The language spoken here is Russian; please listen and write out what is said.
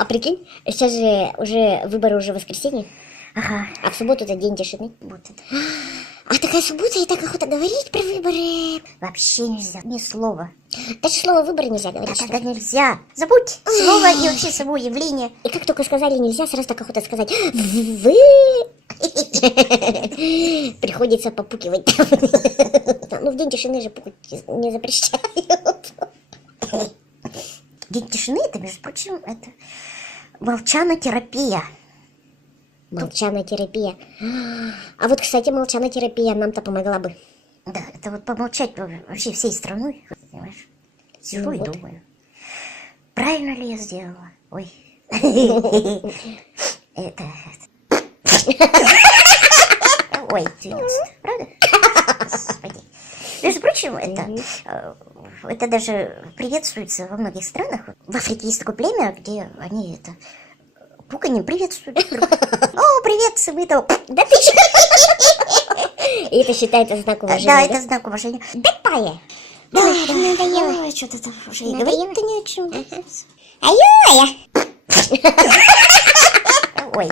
А прикинь, сейчас же уже выборы уже в воскресенье, Ага. а в субботу это день тишины. Вот это. А такая суббота, и так охота говорить про выборы. Вообще нельзя. Ни слова. Даже слово выборы нельзя Да, говорить. что тогда ли? нельзя. Забудь слово и вообще само явление. И как только сказали нельзя, сразу так охота сказать вы. Приходится попукивать. Ну, в день тишины же пукать не запрещают. День тишины, это, между прочим, это молчанотерапия. Молчанотерапия. А вот, кстати, молчанотерапия нам-то помогла бы. Да, это вот помолчать вообще всей страной, понимаешь? Сижу Ну и вот. думаю, правильно ли я сделала? Ой. Это... Ой, извиняюсь. Правда? Господи. Между прочим, это даже приветствуется во многих странах. В Африке есть такое племя, где они это пуканьем приветствуют друг друга. О, привет, мы то. Да ты что? И это считается знак уважения. Да, это знак уважения. Да, пая. Да, надоело. Ой, что-то там уже и Надоело? говорить-то не о чем. Ай-ой. Ой.